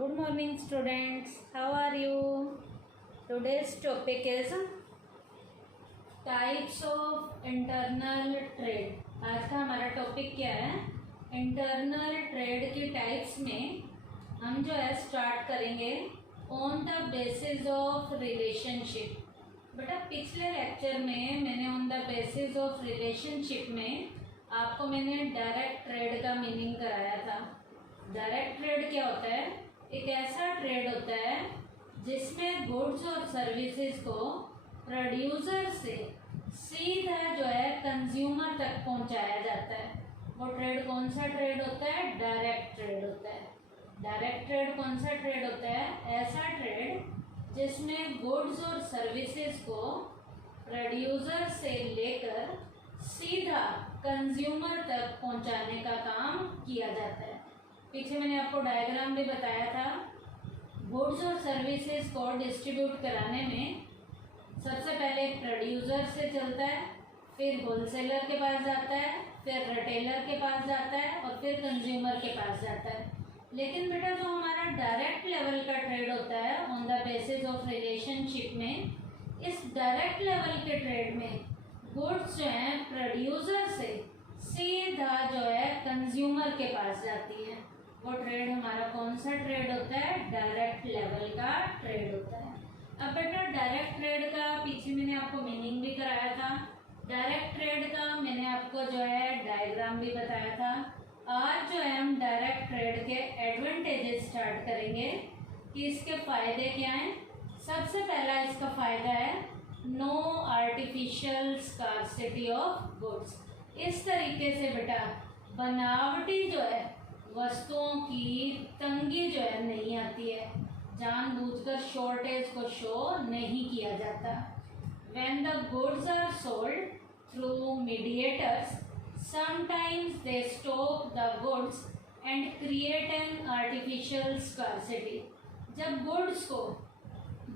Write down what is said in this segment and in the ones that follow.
Good morning students, how are you? Today's topic is types of internal trade. आज का हमारा topic क्या है? इंटरनल ट्रेड की टाइप्स में हम जो है स्टार्ट करेंगे on the basis of relationship. बेटा पिछले लेक्चर में मैंने on the basis of relationship में आपको मैंने डायरेक्ट ट्रेड का मीनिंग कराया था। डायरेक्ट ट्रेड क्या होता है? एक ऐसा ट्रेड होता है जिसमें गुड्स और सर्विसेज को प्रोड्यूसर से सीधा जो है कंज्यूमर तक पहुंचाया जाता है। वो ट्रेड कौन सा ट्रेड होता है? डायरेक्ट ट्रेड होता है। डायरेक्ट ट्रेड कौन सा ट्रेड होता है? ऐसा ट्रेड जिसमें गुड्स और सर्विसेज को प्रोड्यूसर से लेकर सीधा कंज्यूमर तक पहुंचाने का काम किया जाता है। पीछे मैंने आपको डायग्राम भी बताया था। गुड्स और सर्विसेज को डिस्ट्रीब्यूट कराने में सबसे पहले प्रोड्यूसर से चलता है, फिर होलसेलर के पास जाता है, फिर रिटेलर के पास जाता है और फिर कंज्यूमर के पास जाता है। लेकिन बेटा जो हमारा डायरेक्ट लेवल का ट्रेड होता है on the basis of relationship में, इस डायरेक्ट लेवल के ट्रेड में गुड्स जो है प्रोड्यूसर से सीधा जो है कंज्यूमर के पास जाती है। वो ट्रेड हमारा कौन सा ट्रेड होता है? डायरेक्ट लेवल का ट्रेड होता है। अब बेटा डायरेक्ट ट्रेड का पीछे मैंने आपको मीनिंग भी कराया था। डायरेक्ट ट्रेड का मैंने आपको जो है डायग्राम भी बताया था। आज जो है हम डायरेक्ट ट्रेड के एडवांटेजेस स्टार्ट करेंगे कि इसके फायदे क्या हैं। सबसे पहला इसका फायदा है no artificial scarcity of goods. इस तरीके से बेटा बनावटी जो है वस्तुओं की तंगी जो है नहीं आती है, जानबूझकर शॉर्टेज को शो नहीं किया जाता। When the goods are sold through mediators, sometimes they stock the goods and create an artificial scarcity। जब गुड्स को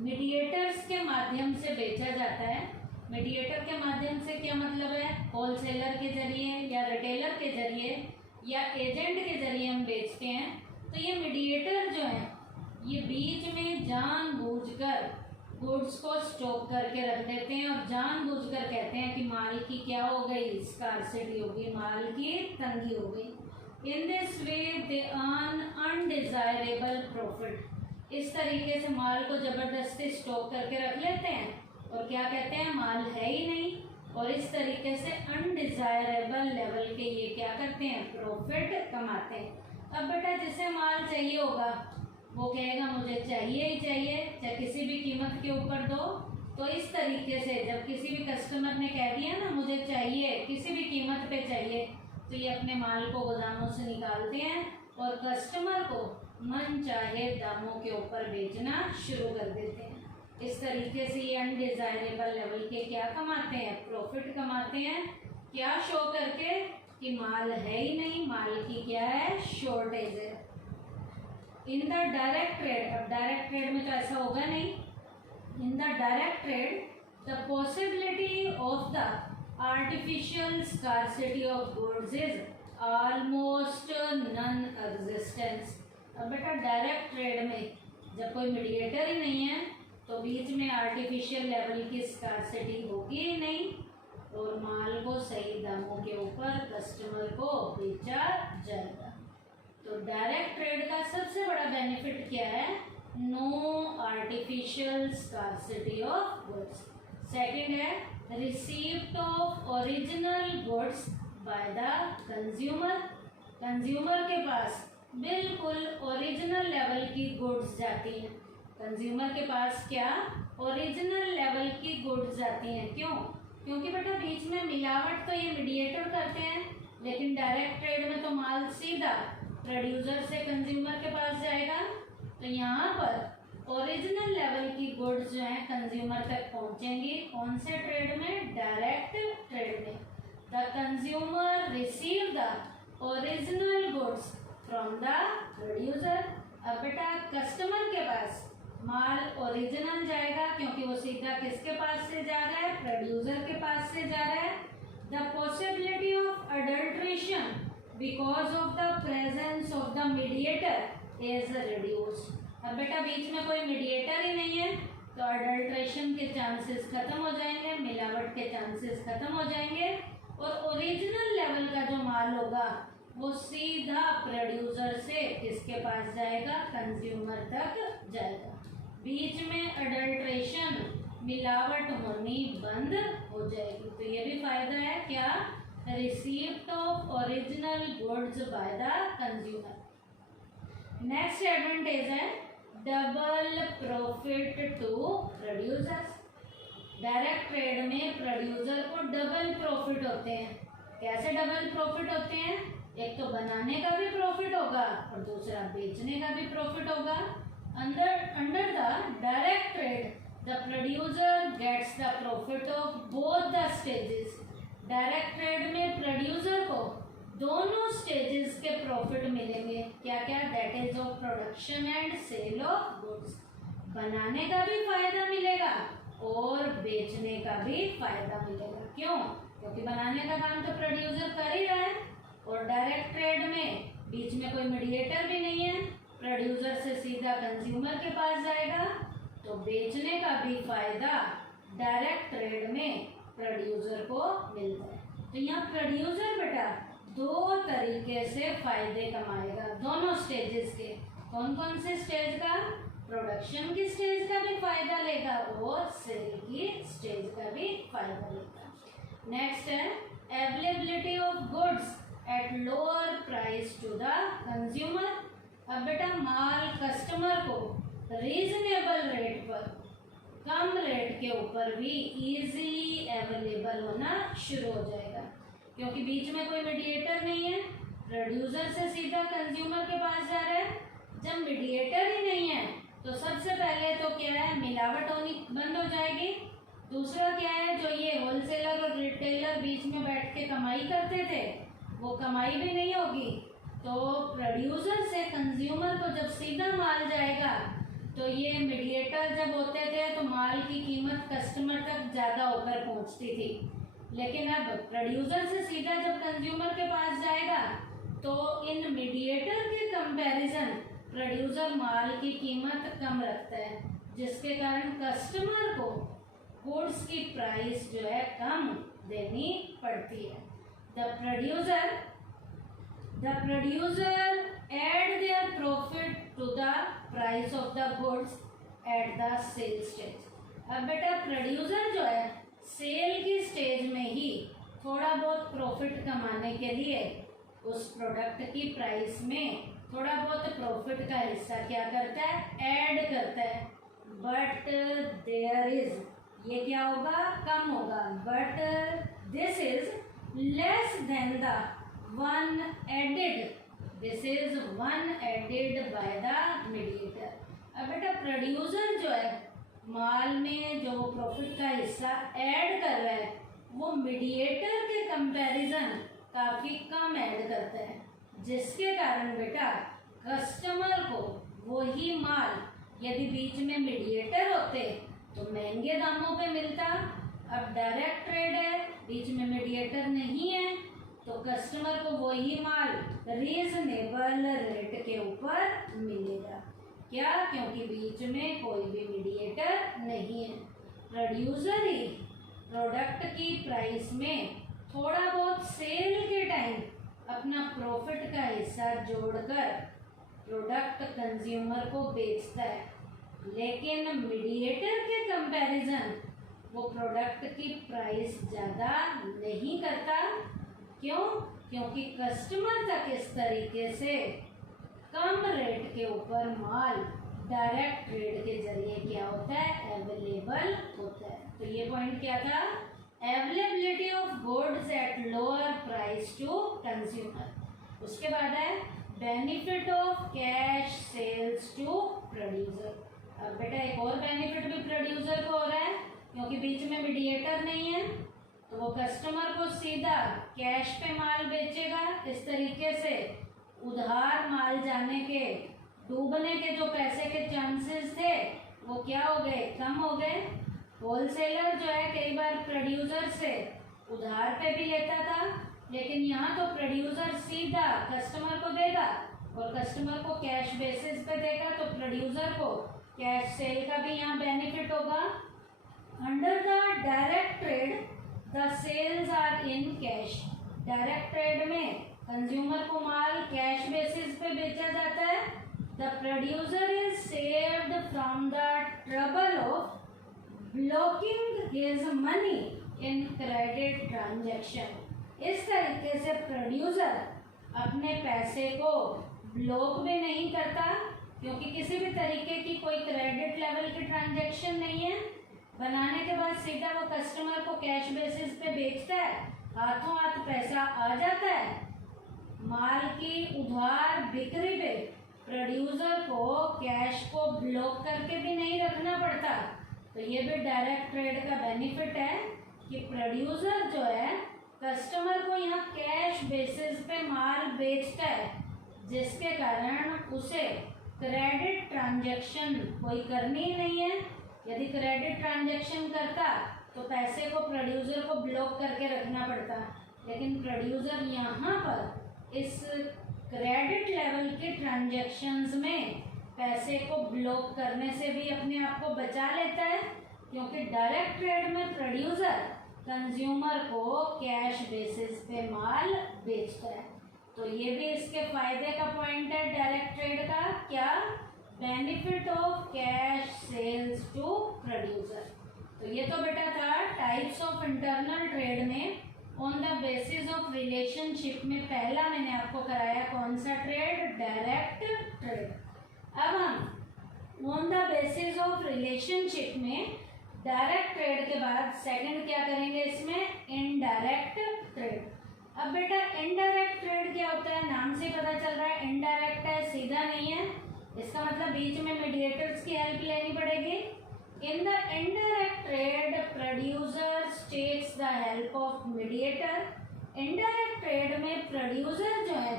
मीडिएटर्स के माध्यम से बेचा जाता है, मीडिएटर के माध्यम से क्या मतलब है? होलसेलर के जरिए या रिटेलर के जरिए या एजेंट के जरिए हम बेचते हैं, तो ये मीडिएटर जो है ये बीच में जानबूझकर गुड्स को स्टॉक करके रख देते हैं और जानबूझकर कहते हैं कि माल की क्या हो गई? स्कार्सिटी हो गई, माल की तंगी हो गई। In this way they earn undesirable profit. इस तरीके से माल को जबरदस्ती स्टॉक करके रख लेते हैं और क्या कहते हैं? माल है ही नहीं, और इस तरीके से अनडिजायरेबल लेवल के ये क्या करते हैं? प्रॉफिट कमाते हैं। अब बेटा जिसे माल चाहिए होगा वो कहेगा मुझे चाहिए ही चाहिए, चाहे किसी भी कीमत के ऊपर दो। तो इस तरीके से जब किसी भी कस्टमर ने कह दिया ना मुझे चाहिए, किसी भी कीमत पे चाहिए, तो ये अपने माल को गोदामों से निकालते हैं और कस्टमर को मन चाहे दामों के ऊपर बेचना शुरू कर देते हैं। इस तरीके से ये अनडिजायरेबल लेवल के क्या कमाते हैं? प्रॉफिट कमाते हैं। क्या शो करके? कि माल है ही नहीं, माल की क्या है? शॉर्टेज है। इन द डायरेक्ट ट्रेड, अब डायरेक्ट ट्रेड में तो ऐसा होगा नहीं। In the direct trade the possibility of the artificial scarcity of goods is almost non existence. अब बेटा डायरेक्ट ट्रेड में जब कोई मीडिएटर ही नहीं है तो बीच में आर्टिफिशियल लेवल की स्कार्सिटी होगी ही नहीं और माल को सही दामों के ऊपर कस्टमर को बेचा जाएगा। तो डायरेक्ट ट्रेड का सबसे बड़ा बेनिफिट क्या है? No artificial scarcity of goods. Second है receipt of original goods by the consumer. Consumer के पास बिल्कुल ओरिजिनल लेवल की गुड्स जाती हैं। कंज्यूमर के पास क्या? ओरिजिनल लेवल की गुड्स जाती हैं। क्यों? क्योंकि बेटा बीच में मिलावट तो ये मीडिएटर करते हैं, लेकिन डायरेक्ट ट्रेड में तो माल सीधा प्रोड्यूसर से कंज्यूमर के पास जाएगा। तो यहाँ पर ओरिजिनल लेवल की गुड्स जो है कंज्यूमर तक पहुँचेंगी। कौन से ट्रेड में? डायरेक्ट ट्रेड में। The consumer receive the original goods from the producer. अब बेटा कस्टमर के पास माल ओरिजिनल जाएगा क्योंकि वो सीधा किसके पास से जा रहा है? प्रोड्यूसर के पास से जा रहा है। The possibility of adulteration because of the presence of the mediator is reduced. अब बेटा बीच में कोई मीडिएटर ही नहीं है तो अडल्ट्रेशन के चांसेस खत्म हो जाएंगे, मिलावट के चांसेस खत्म हो जाएंगे और ओरिजिनल लेवल का जो माल होगा वो सीधा प्रोड्यूसर से किसके पास जाएगा, कंज्यूमर तक जाएगा। बीच में अडल्ट्रेशन मिलावट होनी बंद हो जाएगी। तो ये भी फायदा है क्या, receipt of original goods by the consumer. Next advantage है double profit to producers. Direct trade में प्रोड्यूसर को डबल प्रॉफिट होते हैं। कैसे डबल प्रॉफिट होते हैं, एक तो बनाने का भी प्रॉफिट होगा और दूसरा बेचने का भी प्रॉफिट होगा। Under the direct trade the producer gets the profit of both the stages. Direct trade में प्रोड्यूसर को दोनों स्टेजेस के प्रॉफिट मिलेंगे। क्या क्या, that is of production and sale of goods. बनाने का भी फायदा मिलेगा और बेचने का भी फायदा मिलेगा। क्यों, क्योंकि बनाने का काम तो प्रोड्यूसर कर ही रहा है और डायरेक्ट ट्रेड में बीच में कोई मीडिएटर भी नहीं है, प्रोड्यूसर से सीधा कंज्यूमर के पास जाएगा। तो बेचने का भी फायदा डायरेक्ट ट्रेड में प्रोड्यूसर को मिलता है। तो यहाँ प्रोड्यूसर बेटा दो तरीके से फायदे कमाएगा, दोनों स्टेजेस के। कौन कौन से स्टेज का, प्रोडक्शन की स्टेज का भी फायदा लेगा और सेल की स्टेज का भी फायदा लेगा। नेक्स्ट है availability of goods at lower price to the consumer. अब बेटा माल कस्टमर को रीजनेबल रेट पर, कम रेट के ऊपर भी इजीली अवेलेबल होना शुरू हो जाएगा, क्योंकि बीच में कोई मीडिएटर नहीं है, प्रोड्यूसर से सीधा कंज्यूमर के पास जा रहा है। जब मीडिएटर ही नहीं है तो सबसे पहले तो क्या है, मिलावट होनी बंद हो जाएगी। दूसरा क्या है, जो ये होलसेलर और रिटेलर बीच में बैठ के कमाई करते थे वो कमाई भी नहीं होगी। तो प्रोड्यूसर से कंज्यूमर को जब सीधा माल जाएगा तो ये मीडिएटर जब होते थे तो माल की कीमत कस्टमर तक ज़्यादा होकर पहुंचती थी, लेकिन अब प्रोड्यूसर से सीधा जब कंज्यूमर के पास जाएगा तो इन मीडिएटर के कंपैरिजन प्रोड्यूसर माल की कीमत कम रखता है, जिसके कारण कस्टमर को गुड्स की प्राइस जो है कम देनी पड़ती है। The producer add their profit to the price of the goods at the sale stage. अब बेटा प्रोड्यूसर जो है सेल की स्टेज में ही थोड़ा बहुत प्रॉफिट कमाने के लिए उस प्रोडक्ट की प्राइस में थोड़ा बहुत प्रॉफिट का हिस्सा क्या करता है, ऐड करता है। बट देयर इज, ये क्या होगा, कम होगा। But this is less than the one added, this is one added by the mediator. अब बेटा प्रोड्यूसर जो है माल में जो प्रॉफिट का हिस्सा ऐड कर रहा है वो मीडिएटर के कंपैरिजन काफ़ी कम ऐड करता है, जिसके कारण बेटा कस्टमर को वही माल यदि बीच में मीडिएटर होते तो महंगे दामों पे मिलता। अब डायरेक्ट ट्रेड है, बीच में मीडिएटर नहीं है, तो कस्टमर को वही माल रीजनेबल रेट के ऊपर मिलेगा। क्या, क्योंकि बीच में कोई भी मीडिएटर नहीं है। प्रोड्यूसर ही प्रोडक्ट की प्राइस में थोड़ा बहुत सेल के टाइम अपना प्रॉफिट का हिस्सा जोड़कर प्रोडक्ट कंज्यूमर को बेचता है, लेकिन मीडिएटर के कंपैरिजन वो प्रोडक्ट की प्राइस ज़्यादा नहीं करता। क्यों, क्योंकि कस्टमर तक इस तरीके से कम रेट के ऊपर माल डायरेक्ट ट्रेड के जरिए क्या होता है, अवेलेबल होता है। तो ये पॉइंट क्या था, availability of goods at lower price to consumer. उसके बाद है benefit of cash sales to producer. अब बेटा एक और बेनिफिट भी प्रोड्यूसर को हो रहा है, क्योंकि बीच में मीडिएटर नहीं है तो वो कस्टमर को सीधा कैश पे माल बेचेगा। इस तरीके से उधार माल जाने के, डूबने के जो पैसे के चांसेस थे वो क्या हो गए, कम हो गए। होलसेलर जो है कई बार प्रोड्यूसर से उधार पे भी लेता था, लेकिन यहाँ तो प्रोड्यूसर सीधा कस्टमर को देगा और कस्टमर को कैश बेसिस पे देगा तो प्रोड्यूसर को कैश सेल का भी यहाँ बेनिफिट होगा। Under the direct trade the sales are in cash. Direct trade में कंज्यूमर को माल कैश बेसिस पे बेचा जाता है। The producer is saved from the trouble of blocking his money in credit transaction. इस तरीके से प्रोड्यूसर अपने पैसे को ब्लॉक भी नहीं करता, क्योंकि किसी भी तरीके की कोई क्रेडिट लेवल की ट्रांजैक्शन नहीं है। बनाने के बाद सीधा वो कस्टमर को कैश बेसिस पे बेचता है, हाथों हाथ पैसा आ जाता है। माल की उधार बिक्री पे प्रोड्यूसर को कैश को ब्लॉक करके भी नहीं रखना पड़ता। तो ये भी डायरेक्ट ट्रेड का बेनिफिट है कि प्रोड्यूसर जो है कस्टमर को यहाँ कैश बेसिस पे माल बेचता है, जिसके कारण उसे क्रेडिट ट्रांजैक्शन कोई करनी ही नहीं है। यदि क्रेडिट ट्रांजैक्शन करता तो पैसे को प्रोड्यूसर को ब्लॉक करके रखना पड़ता, लेकिन प्रोड्यूसर यहाँ पर इस क्रेडिट लेवल के ट्रांजैक्शंस में पैसे को ब्लॉक करने से भी अपने आप को बचा लेता है, क्योंकि डायरेक्ट ट्रेड में प्रोड्यूसर कंज्यूमर को कैश बेसिस पे माल बेचता है। तो ये भी इसके फायदे का पॉइंट है डायरेक्ट ट्रेड का। क्या? Benefit of cash sales to producer. तो ये तो बेटा था टाइप्स ऑफ इंटरनल ट्रेड में on the basis of relationship में पहला मैंने आपको कराया कौन सा ट्रेड? Direct trade. अब हम on the basis of relationship में डायरेक्ट ट्रेड के बाद सेकंड क्या करेंगे इसमें? Indirect trade. अब बेटा इनडायरेक्ट ट्रेड क्या होता है? नाम से पता चल रहा है इनडायरेक्ट है, सीधा नहीं है। इसका मतलब बीच में मीडिएटर्स की हेल्प लेनी पड़ेगी। In the indirect trade producer takes the help of mediator. Indirect trade में प्रोड्यूसर जो है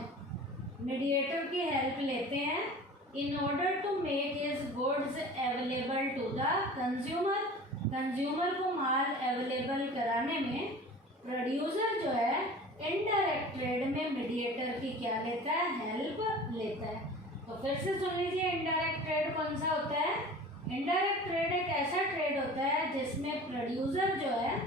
मीडिएटर की हेल्प लेते हैं in order to make his goods available to the consumer. Consumer को माल अवेलेबल कराने में प्रोड्यूसर जो है इनडायरेक्ट ट्रेड में मीडिएटर की क्या लेता है? हेल्प लेता है। तो फिर से सुन लीजिए इनडायरेक्ट ट्रेड कौन सा होता है? इनडायरेक्ट ट्रेड एक ऐसा ट्रेड होता है जिसमें प्रोड्यूसर जो है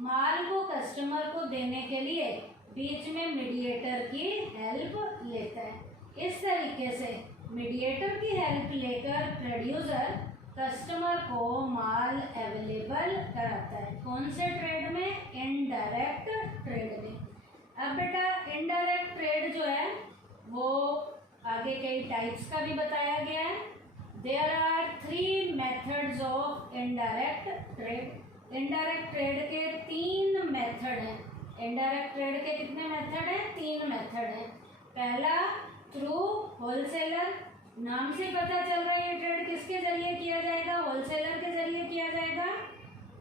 माल को कस्टमर को देने के लिए बीच में मीडिएटर की हेल्प लेता है। इस तरीके से मीडिएटर की हेल्प लेकर प्रोड्यूसर कस्टमर को माल अवेलेबल कराता है। कौन से ट्रेड में? इनडायरेक्ट ट्रेड में। अब बेटा इनडायरेक्ट ट्रेड जो है वो आगे कई टाइप्स का भी बताया गया है। There are 3 methods of indirect trade. Indirect trade के 3 मेथड हैं। इनडायरेक्ट ट्रेड के कितने मेथड हैं? 3 मेथड हैं। पहला थ्रू होलसेलर। नाम से पता चल रहा है ये ट्रेड किसके जरिए किया जाएगा? होलसेलर के जरिए किया जाएगा।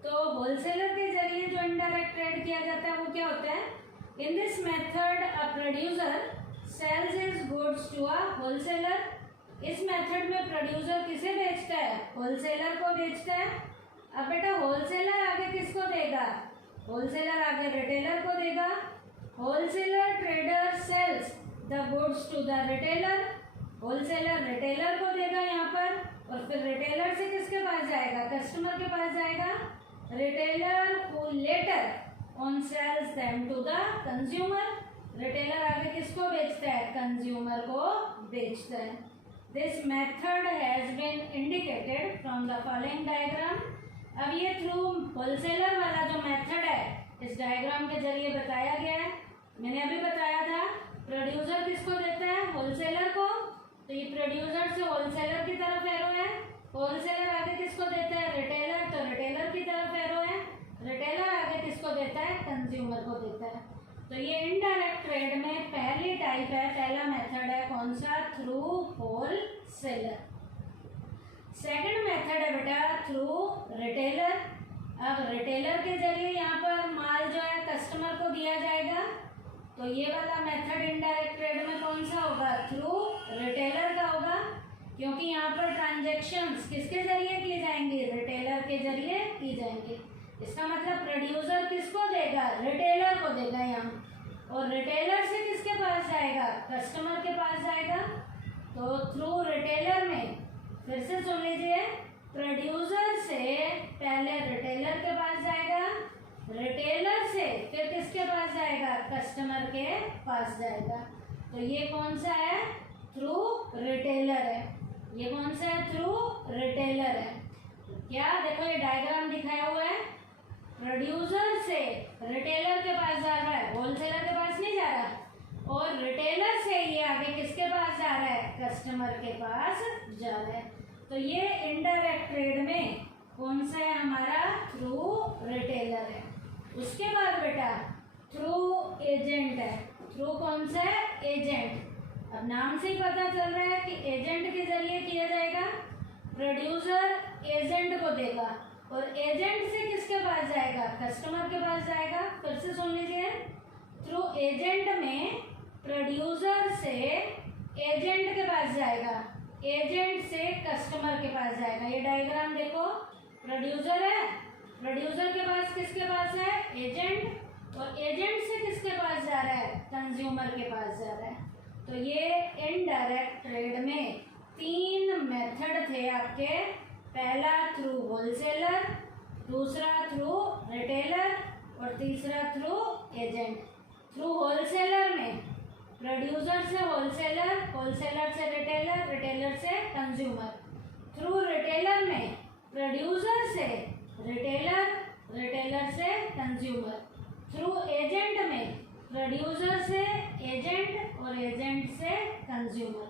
तो होलसेलर के जरिए जो इनडायरेक्ट ट्रेड किया जाता है वो क्या होता है? In this method a producer sells his goods to a wholesaler. इस मेथड में प्रोड्यूसर किसे बेचता है? होलसेलर को बेचता है। अब बेटा होलसेलर आगे किसको देगा? होलसेलर आगे रिटेलर को देगा। Wholesaler trader sells the goods to the retailer. Wholesaler retailer को देगा यहाँ पर, और फिर रिटेलर से किसके पास जाएगा? कस्टमर के पास जाएगा। Retailer who later on sells them to the consumer. Retailer आगे किसको बेचता है? कंज्यूमर को बेचता है। This method has been indicated from the following diagram. अब ये थ्रू होलसेलर वाला जो मेथड है इस डायग्राम के जरिए बताया गया है। मैंने अभी बताया था प्रोड्यूसर किसको देता है? होलसेलर को। तो ये प्रोड्यूसर से होलसेलर की तरफ एरो है। होलसेलर आगे किसको देता है? रिटेलर। तो रिटेलर की तरफ एरो है। रिटेलर आगे किसको देता है? कंज्यूमर को देता है। तो ये इनडायरेक्ट ट्रेड में पहली टाइप है, पहला मेथड है कौन सा? Through wholesaler. सेकंड मेथड है बेटा थ्रू रिटेलर। अब रिटेलर के जरिए यहाँ पर माल जो है कस्टमर को दिया जाएगा। तो ये वाला मेथड इनडायरेक्ट ट्रेड में कौन सा होगा? थ्रू रिटेलर का होगा, क्योंकि यहाँ पर ट्रांजैक्शंस किसके जरिए की जाएंगी? रिटेलर के जरिए की जाएंगी। इसका मतलब प्रोड्यूसर किसको देगा? रिटेलर को देगा यहाँ। और रिटेलर से किसके पास जाएगा? कस्टमर के पास जाएगा। तो थ्रू रिटेलर में, फिर से सुन लीजिए, प्रोड्यूसर से पहले रिटेलर के पास जाएगा, रिटेलर से फिर किसके पास जाएगा? कस्टमर के पास जाएगा। तो ये कौन सा है? थ्रू रिटेलर है। ये कौन सा है? थ्रू रिटेलर है। क्या देखो ये डायग्राम दिखाया हुआ है, प्रोड्यूसर से रिटेलर के पास जा रहा है, होलसेलर के पास नहीं जा रहा, और रिटेलर से ये आगे किसके पास जा रहा है? कस्टमर के पास जा रहा है। तो ये इनडायरेक्ट ट्रेड में कौन सा है हमारा? थ्रू रिटेलर है। उसके बाद बेटा थ्रू एजेंट है। थ्रू कौन सा है? एजेंट। अब नाम से ही पता चल रहा है कि एजेंट के जरिए किया जाएगा। प्रोड्यूसर एजेंट को देगा और एजेंट से किसके पास जाएगा? कस्टमर के पास जाएगा। फिर से सुन लीजिए, थ्रू एजेंट में प्रोड्यूसर से एजेंट के पास जाएगा, एजेंट से कस्टमर के पास जाएगा। ये डायग्राम देखो, प्रोड्यूसर है, प्रोड्यूसर के पास किसके पास है? एजेंट, और एजेंट से किसके पास जा रहा है? कंज्यूमर के पास जा रहा है। तो ये इनडायरेक्ट ट्रेड में 3 मेथड थे आपके। पहला थ्रू होलसेलर, दूसरा थ्रू रिटेलर और तीसरा थ्रू एजेंट। थ्रू होलसेलर में प्रोड्यूसर से होलसेलर, होलसेलर से रिटेलर, रिटेलर से कंज्यूमर। थ्रू रिटेलर में प्रोड्यूसर से रिटेलर, रिटेलर से कंज्यूमर। थ्रू एजेंट में प्रोड्यूसर से एजेंट और एजेंट से कंज्यूमर।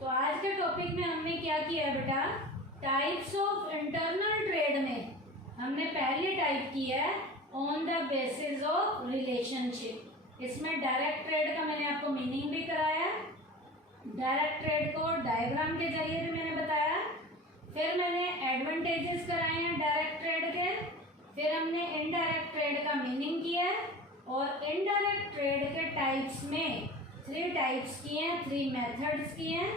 तो आज के टॉपिक में हमने क्या किया बेटा? टाइप्स ऑफ इंटरनल ट्रेड में हमने पहली टाइप की है on the basis of relationship. इसमें डायरेक्ट ट्रेड का मैंने आपको मीनिंग भी कराया, डायरेक्ट ट्रेड को डायग्राम के जरिए भी मैंने बताया, फिर मैंने एडवांटेजेस कराए हैं डायरेक्ट ट्रेड के, फिर हमने इनडायरेक्ट ट्रेड का मीनिंग किया और इनडायरेक्ट ट्रेड के टाइप्स में 3 टाइप्स किए हैं, 3 मेथड्स किए हैं,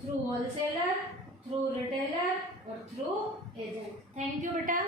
थ्रू होलसेलर, थ्रू रिटेलर और थ्रू एजेंट। थैंक यू बेटा।